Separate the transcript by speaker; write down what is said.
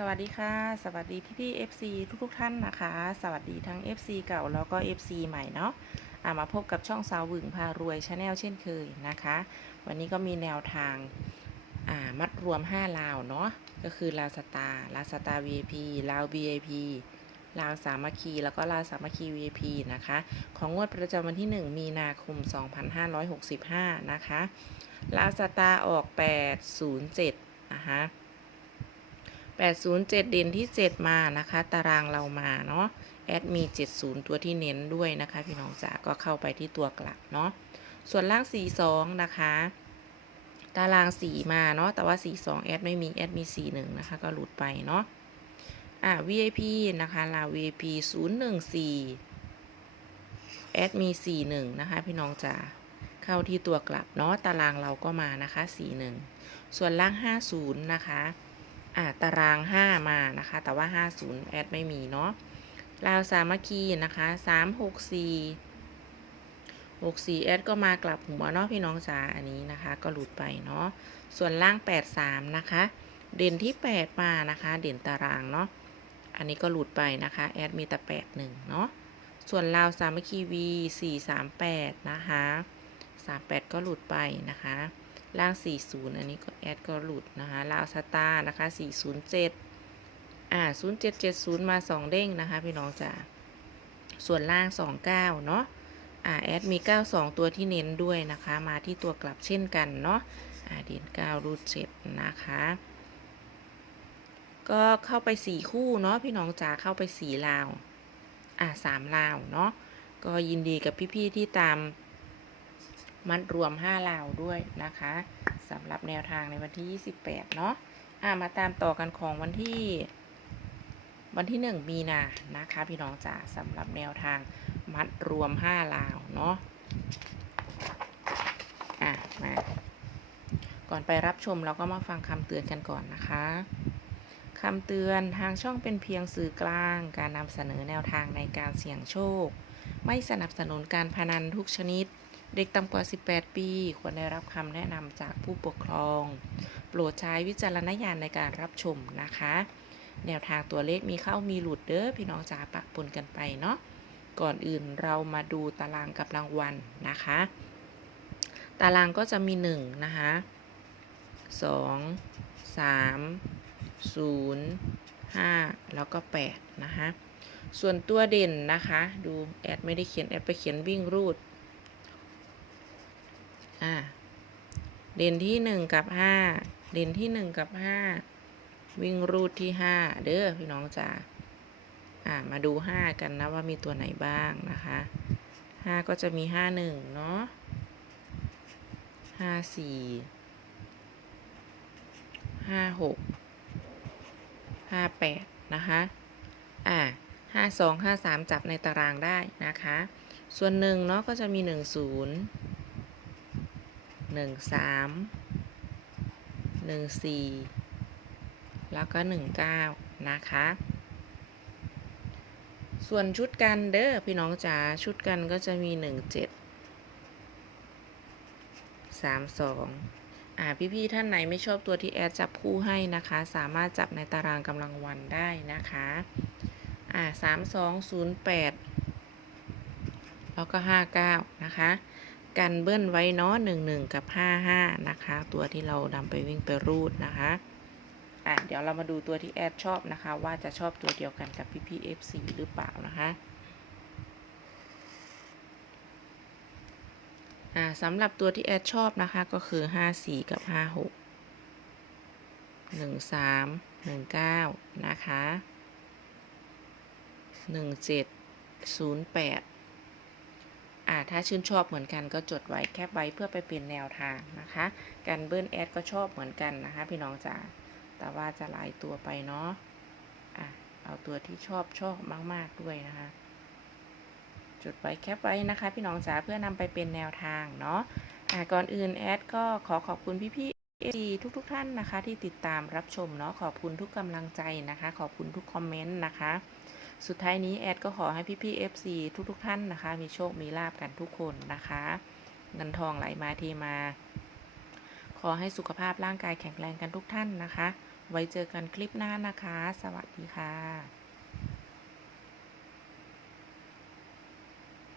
Speaker 1: สวัสดีค่ะ สวัสดีพี่พี่ๆ FC ทุกทุกๆท่านนะคะ สวัสดีทั้ง FC เก่าแล้วก็ FC ใหม่เนาะอะมาพบกับช่องสาวหวึงพารวยชาแนลเช่นเคยนะคะ วันนี้ก็มีแนวทางามัดรวม 5 ลาวเนาะก็คือลาวสตาร์ลาวสตาร์ VIP ลาว VIP ลาวสามัคคีแล้วก็ลาวสามัคคี VIP นะคะ ของงวดประจำวันที่ 1 มีนาคม 2565 นะคะลาวสตาร์ออก 807นะคะ 807 เด่นที่ 7 มานะคะ ตารางเรามาเนาะแอดมี 70 ตัวที่เน้นด้วยนะคะ พี่น้องจ๋าก็เข้าไปที่ตัวกลับเนาะส่วนล่าง 42 นะคะ ตาราง 4 มาเนาะแต่ว่า 42 แอดไม่มีแอดมี 41 นะคะ ก็หลุดไปเนาะอ่า VIP นะคะลา VIP 014 แอดมี 41 นะคะ พี่น้องจ๋าเข้าที่ตัวกลับเนาะตารางเราก็มานะคะ 41 ส่วนล่าง 50 นะคะ ตาราง 5 มานะคะ แต่ว่า 50 แอดไม่มีเนาะลาวสามัคคีนะคะ364 64แอดก็มากลับหัวเนาะพี่น้องจ๋าอันนี้นะคะ ก็หลุดไปเนาะส่วนล่าง 83 นะคะ เด่นที่ 8 มานะคะ เด่นตารางเนาะอันนี้ก็หลุดไปนะคะแอดมีแต่81เนาะส่วนลาวสามัคคี V 438 นะคะ 38 ก็หลุดไปนะคะ ล่าง 40 อันนี้ก็แอดก็หลุดนะคะลาวสตาร์นะคะ 407 อ่า 0770 มา 2 เด้งนะคะ พี่น้องจ๋า ส่วนล่าง 29 เนาะอ่าแอดมี 92 ตัวที่เน้นด้วยนะคะ มาที่ตัวกลับเช่นกันเนาะอ่าเด่น9รูด7นะคะ ก็เข้าไป 4 คู่เนาะพี่น้องจ๋าเข้าไป 4 ลาว อ่า 3 ลาวเนาะ ก็ยินดีกับพี่ ๆ ที่ตาม มัดรวม5ลาวด้วยนะคะสำหรับแนวทางในวันที่ 28 เนาะอ่ามาตามต่อกันของวันที่ วันที่ 1 มีนานะคะ พี่น้องจ๋าสำหรับแนวทางมัดรวม5ลาวเนาะอะมาก่อนไปรับชมเราก็มาฟังคำเตือนกันก่อนนะคะคำเตือนทางช่องเป็นเพียงสื่อกลาง การนำเสนอแนวทางในการเสี่ยงโชค ไม่สนับสนุนการพนันทุกชนิด เด็กต่ำกว่า 18 ปี ควรได้รับคำแนะนำจากผู้ปกครอง โปรดใช้วิจารณญาณในการรับชมนะคะ แนวทางตัวเลขมีเข้ามีหลุดเด้อพี่น้องจ๋าปะปนกันไปเนาะก่อนอื่นเรามาดูตารางกับรางวัลนะคะ ตารางก็จะมี 1 นะคะ2 3 0 5 แล้วก็8นะคะส่วนตัวเด่นนะคะ ดูแอดไม่ได้เขียนแอดไปเขียนวิ่งรูด อ่าเด่นที่หนึ่งกับห้าเด่นที่หนึ่งกับห้าวิ่งรูดที่ห้าเด้อพี่น้องจ๋าอ่ามาดูห้ากันนะว่ามีตัวไหนบ้างนะคะห้าก็จะมีห้าหนึ่งเนาะห้าสี่ห้าหกห้าแปดนะคะอ่าห้าสองห้าสามจับในตารางได้นะคะ ส่วนหนึ่งเนาะก็จะมีหนึ่งศูนย์ หนึ่งสามหนึ่งสี่แล้วก็หนึ่งเก้านะคะ ส่วนชุดกันเด้อพี่น้องจ๋าชุดกันก็จะมีหนึ่งเจ็ดสามสองอ่าพี่ๆท่านไหนไม่ชอบตัวที่แอดจับคู่ให้นะคะ สามารถจับในตารางกำลังวันได้นะคะอ่าสามสองศูนย์แปดแล้วก็ห้าเก้านะคะ กันเบิ้ลไว้เนาะหนึ่งหนึ่งกับห้าห้านะคะ ตัวที่เรานำไปวิ่งไปรูดนะคะอะเดี๋ยวเรามาดูตัวที่แอดชอบนะคะ ว่าจะชอบตัวเดียวกันกับพี่พี่เอฟซีหรือเปล่านะคะอ่าสำหรับตัวที่แอดชอบนะคะก็คือห้าสี่กับห้าหกหนึ่งสามหนึ่งเก้านะคะหนึ่งเจ็ดศูนย์แปด ถ้าชื่นชอบเหมือนกันก็จดไว้แคปไว้เพื่อไปเป็นแนวทางนะคะ การเบิ้ลแอดก็ชอบเหมือนกันนะคะ พี่น้องจ๋าแต่ว่าจะหลายตัวไปเนาะอะเอาตัวที่ชอบชอบมาก ๆด้วยนะคะ จดไว้แคปไว้นะคะ พี่น้องจ๋าเพื่อนำไปเป็นแนวทางเนาะอะก่อนอื่นแอดก็ขอขอบคุณพี่ๆทุกทุกๆท่านนะคะที่ติดตามรับชมเนาะขอบคุณทุกกำลังใจนะคะ ขอบคุณทุกคอมเมนต์นะคะ สุดท้ายนี้แอดก็ขอให้พี่พี่ FC ทุกๆท่านนะคะ มีโชคมีลาบกันทุกคนนะคะ เงินทองไหลมาเทมา ขอให้สุขภาพร่างกายแข็งแรงกันทุกท่านนะคะ ไว้เจอกันคลิปหน้านะคะ สวัสดีค่ะ